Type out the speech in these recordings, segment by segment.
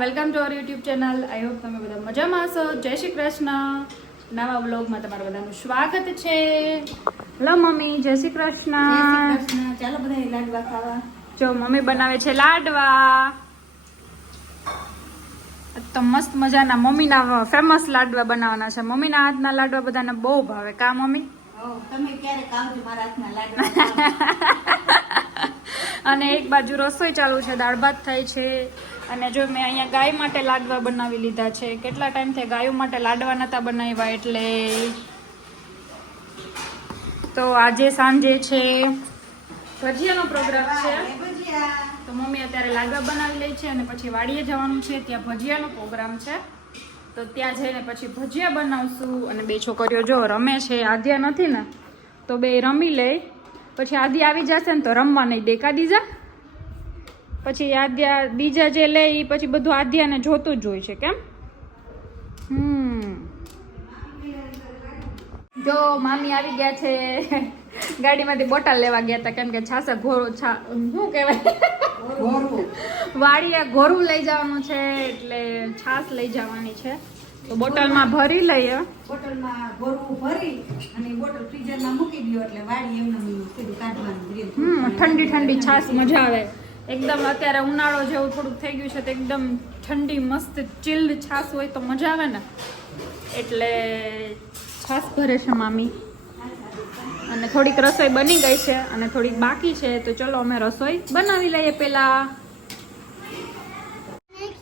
Welcome to our YouTube channel. I hope તમે બધા મજામાં હશો. જય શ્રી કૃષ્ણ. નવા વ્લોગમાં તમારું બધાનું સ્વાગત છે. હેલો મમ્મી, જય શ્રી કૃષ્ણ. ચાલો બધા લાડવા ખાવા. જો મમ્મી બનાવે છે લાડવા. તો મસ્ત મજાના મમ્મીના ફેમસ લાડવા બનાવવાના છે. મમ્મીના હાથના લાડવા બધાને બહુ ભાવે. કા મમ્મી? તમે ક્યારેક આવજો મારા હાથના લાડવા. અને એક બાજુ રસોઈ ચાલુ છે, દાળ ભાત થાય છે. અને જો મેં અહીંયા ગાય માટે લાડવા બનાવી લીધા છે. કેટલા ટાઈમથી ગાયો માટે લાડવા નતા બનાવ્યા એટલે તો આજે સાંજે છે ભજીયાનો પ્રોગ્રામ છે. તો મમ્મી અત્યારે લાડવા બનાવી લે છે અને પછી વાડીએ જવાનું છે, ત્યાં ભજીયાનો પ્રોગ્રામ છે. તો ત્યાં જઈને પછી ભજીયા બનાવશું. અને બે છોકરીઓ જો રમે છે. આદ્યા નથી ને તો બે રમી લે. પછી આદિ આવી જશે ને તો રમવા નહીં દે. કા દીજા? પછી આદ્યા બીજા જે લે એ પછી બધું આદ્યાને જોતું જ હોય છે. કેમ? જો મામી આવી ગયા છે. ગાડીમાંથી બોટલ લેવા ગયા હતા કેમ કે છાસા શું કહેવાય વાડીએ ઘોરું લઈ જવાનું છે એટલે છાસ લઈ જવાની છે. તો બોટલમાં ભરી લઈએ. બોટલમાં ગોરું ભરી અને બોટલ ફ્રીઝરમાં મૂકી દો એટલે વાડી એમને સીધું કાઢવાનું. ઠંડી ઠંડી છાસ મજા આવે એકદમ. અત્યારે ઉનાળો જેવું થોડુંક થઈ ગયું છે તો એકદમ ઠંડી મસ્ત ચિલ્ડ છાસ હોય તો મજા આવે ને, એટલે છાસ ભરે છે મામી. અને થોડીક રસોઈ બની ગઈ છે અને થોડીક બાકી છે. તો ચલો અમે રસોઈ બનાવી લઈએ પેલા.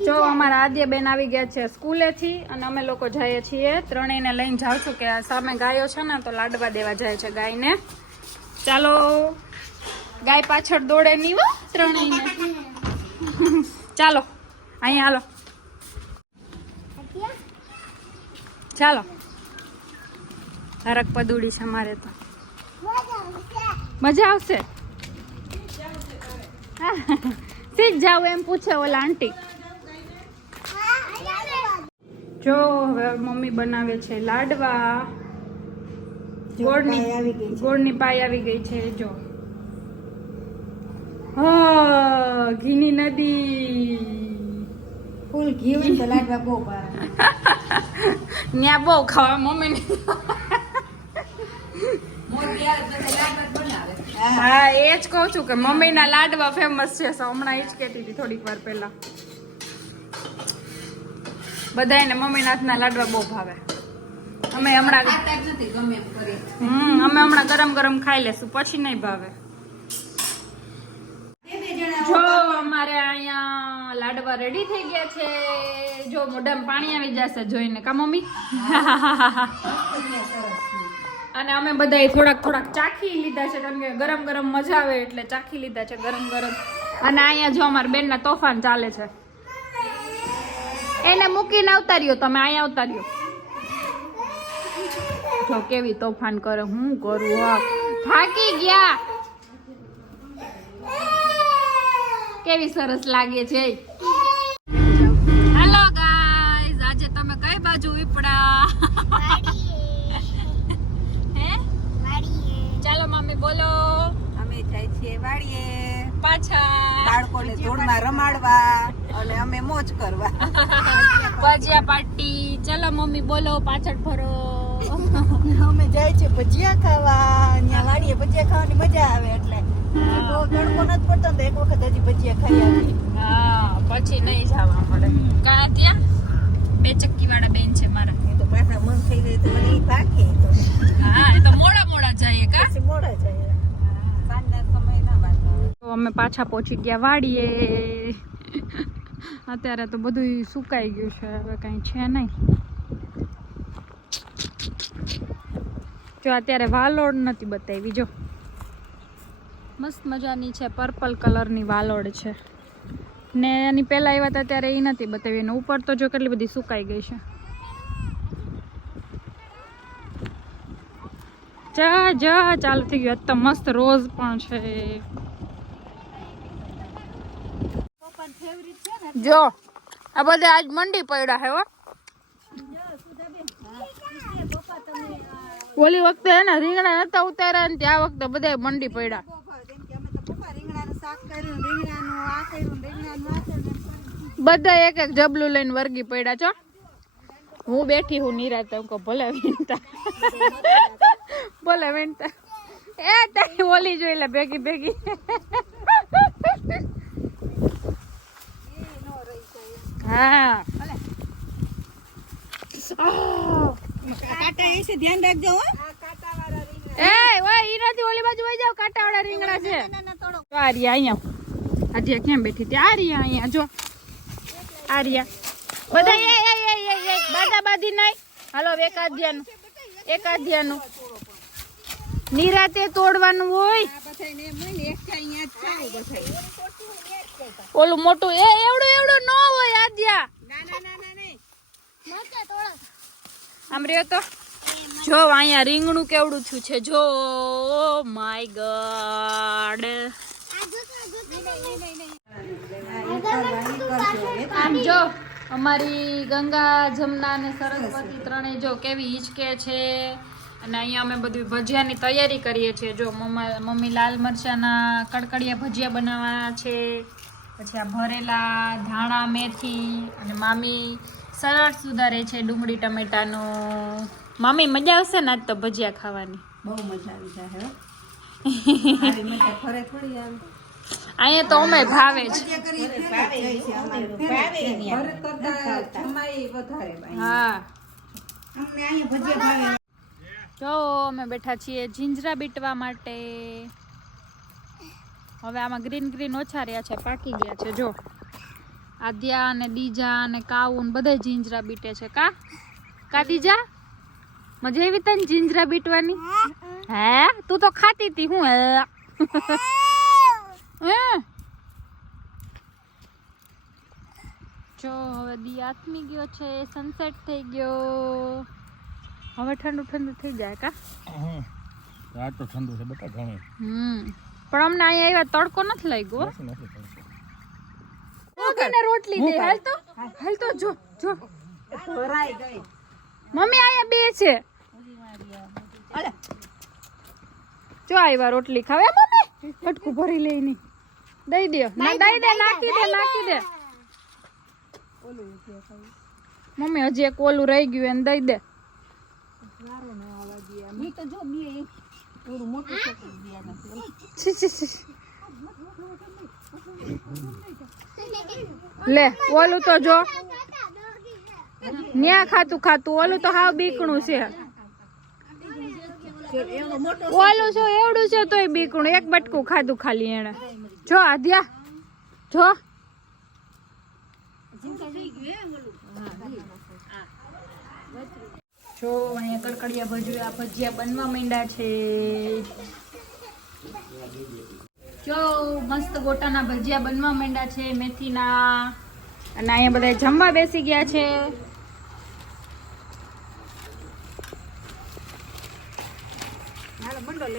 જો અમારા આદ્ય બેન આવી ગયા છે સ્કૂલેથી અને અમે લોકો જઈએ છીએ. ત્રણેયને લઈને જાઉં છું કે સામે ગાયો છે ને તો લાડવા દેવા જાય છે ગાયને. ચાલો, ગાય પાછળ દોડે નહીં હો ત્રણેયને. ચાલો અહીંયા હાલો, ચાલો. હરક પદુડી છે મારે તો. મજા આવશે. સીધ જાવ એમ પૂછે ઓલા આંટી. જો હવે મમ્મી બનાવે છે લાડવા. ગોળની પાય આવી ગઈ છે. જો હા, ઘીની નદી. ફૂલ ઘી હોય તો લાડવા બહુ ભાવે. ન્યા બહુ ખાવા મમ્મી. હા, એ જ કહું છું કે મમ્મીના લાડવા ફેમસ છે. હમણાં એ જ કહેતી હતી થોડીક વાર પહેલા. બધાને મમ્મીના હાથના લાડવા બહુ ભાવે. અમે હમણાં ગરમ ગરમ ખાઈ લેશું, પછી નહીં ભાવે. જો અમારે અહીંયા લાડવા રેડી થઈ ગયા છે. જો મોઢામાં પાણી આવી જશે જોઈને. કા મમ્મી? અને અમે બધા થોડાક ચાખી લીધા છે કેમ કે ગરમ ગરમ મજા આવે એટલે ચાખી લીધા છે ગરમ ગરમ. અને અહીંયા જો અમારા બેનના તોફાન ચાલે છે. એને મૂકીને આવતા રહ્યો તમે, અહીંયા આવતા રહ્યો. જો કેવી તોફાન કરે. હું કરું? હા, થાકી ગયા. કેવી સરસ લાગે છે. હેલો ગાઈઝ, આજે તમે કઈ બાજુ ઉપડા? હે? ચાલો મમ્મી બોલો. અમે જાય છીએ વાડીએ પાછા બાળકોને ધૂળમાં રમાડવા અને અમે મોજ કરવા. ભજીયા પાર્ટી. ચલો મમ્મી બોલો, પાછળ ફરો. અમે જાય છે ભજીયા ખાવા. અહીંયા વાડીએ ભજીયા ખાવાની મજા આવે એટલે બહુ તડકો નથી પડતો તો એક વખત હજી ભજીયા ખાઈ આવી. હા, પછી નહીં જવા મળે. કા ત્યાં બે ચક્કી વાળા બેન છે મારા. એ તો પાછા મન થઈ જાય તો મને ભાગે તો હા, એ તો મોડા જઈએ. કા પછી મોડા જાય. સાંજના સમય ના વાત આવે. તો અમે પાછા પહોંચી ગયા વાડીએ. અત્યારે તો બધું સુકાઈ ગયું છે, હવે કઈ છે નહીં. જો અત્યારે વાલોડ નથી બતાવી. જો મસ્ત મજાની છે, પર્પલ કલરની વાલોડ છે ને એની પહેલા આવ્યા હતા ત્યારે એ નથી બતાવી. અને ઉપર તો જો કેટલી બધી સુકાઈ ગઈ છે. ચાલુ થઈ ગયું. તો મસ્ત રોઝ પણ છે. જો આ બધા આજ મંડી પડ્યા હે. ઓલી વખતે હે ને રીંગણા નતા ઉતાર્યા ને આ વખતે બધા મંડી પડ્યા. બધા એક એક જબલું લઈને વર્ગી પડ્યા છો. હું બેઠી હું નિરાતે કહો ભલે વીણતા ભલે વીણતા. એ તારી ઓલી જોઈ લે ભેગી ભેગી. હા કાંટા એસે ધ્યાન રાખજો હો. એ ઓય ઈ નથી ઓલી બાજુ વઈ જાવ કાંટાવાળા રીંગણા છે. આ રહ્યા અહીંયા આજે ક્યાં બેઠી હતી આ રહ્યા અહીંયા જો આ રહ્યા બધા એ બાદા બાદી નહીં. હાલો એકાધ્યાનું નિરાતે તોડવાનું હોય. ઓલું મોટું એ એવડું ન હોય આદ્યા. આમ રહ્યો તો જો અહીંયા રીંગણું કેવડું થયું છે જો. My God. આમ જો અમારી ગંગા જમના અને સરસ્વતી ત્રણેય જો કેવી હિચકે છે. અને અહીંયા અમે બધું ભજીયાની તૈયારી કરીએ છીએ. જો મમ્મી લાલ મરચાના કડકડિયા ભજીયા બનાવવાના છે. પછી આ ભરેલા ધાણા મેથી અને મામી સલાડ સુધારે છે ડુંગળી ટમેટાનો. મામી મજા આવશે ને આજ તો ભજીયા ખાવાની. બહુ મજા આવી જાય હો. આવી મજા ખરે થોડી આવે. અહીંયા તો અમે ભાવે છે. હા જો અમે બેઠા છીએ જીંજરા બીટવા માટે. હવે આમાં ગ્રીન ઓછા રહ્યા છે પાકી ગયા છે. જો આદ્યા અને દીજા અને કાઉ ને બધા જીંજરા બીટે છે. કા દીજા મજા આવી તને જીંજરા બીટવાની? હે તું તો ખાતી હતી હું જો હવે દી આથમી ગયો છે. સનસેટ થઈ ગયો. હવે ઠંડુ થઈ જાય કા? રાત તો ઠંડુ છે બેટા ઘણું. પણ અમને અહીંયા આવ્યા તડકો નથી લાગ્યો. રોટલી દે હાલ તો જો મમ્મી અહીંયા બે છે. જો આવ્યા રોટલી ખાવે મમ્મી. ફટકું ભરી લઈ દઈ દે નાખી દે. મમ્મી હજી એક ઓલું રહી ગયું એને દઈ દે. લે ઓલું તો જો ન્યા ખાતું ઓલું તો હાવ બીકણું છે. ઓલું છે એવડું છે તોય બીકણું. એક બટકું ખાધું ખાલી એને. જો આદ્યા જો અહીંયા કડકડિયા ભજીયા બનવા માંડ્યા છે. જો મસ્ત ગોટાના ભજીયા બનવા માંડ્યા છે મેથીના. અને અહીંયા બધા જમવા બેસી ગયા છે.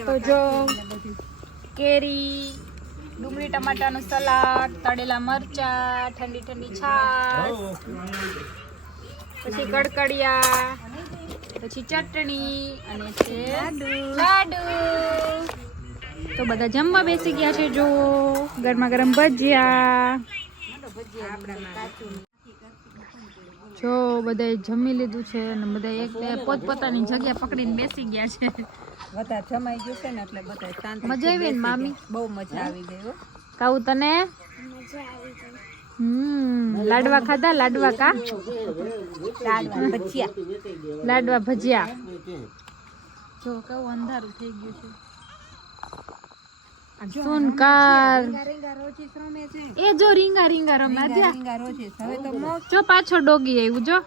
તો જો કેરી, ડુંગળી ટમાટાનું સલાડ, તળેલા મરચા, ઠંડી છાશ, પછી કડકડિયા, પછી ચટણી અને છે લાડુ. તો બધા જમવા બેસી ગયા છે. જો ગરમા ગરમ ભજીયા. જો બધા જમી લીધું છે અને બધા એક પોતપોતાની જગ્યા પકડીને બેસી ગયા છે. બધા જમાઈ ગયું છે ને એટલે બધા શાંતિ. મજા આવી ને મામી? બહુ મજા આવી ગઈ હો. કાઉ તને? લાડવા ખાધા? લાડવા કા? લાડવા ભજીયા. જો કેવું અંધારું થઈ ગયું છે. સોનકાર એ જો રીંગા રમે. જો પાછો ડોગી આવ્યું જો.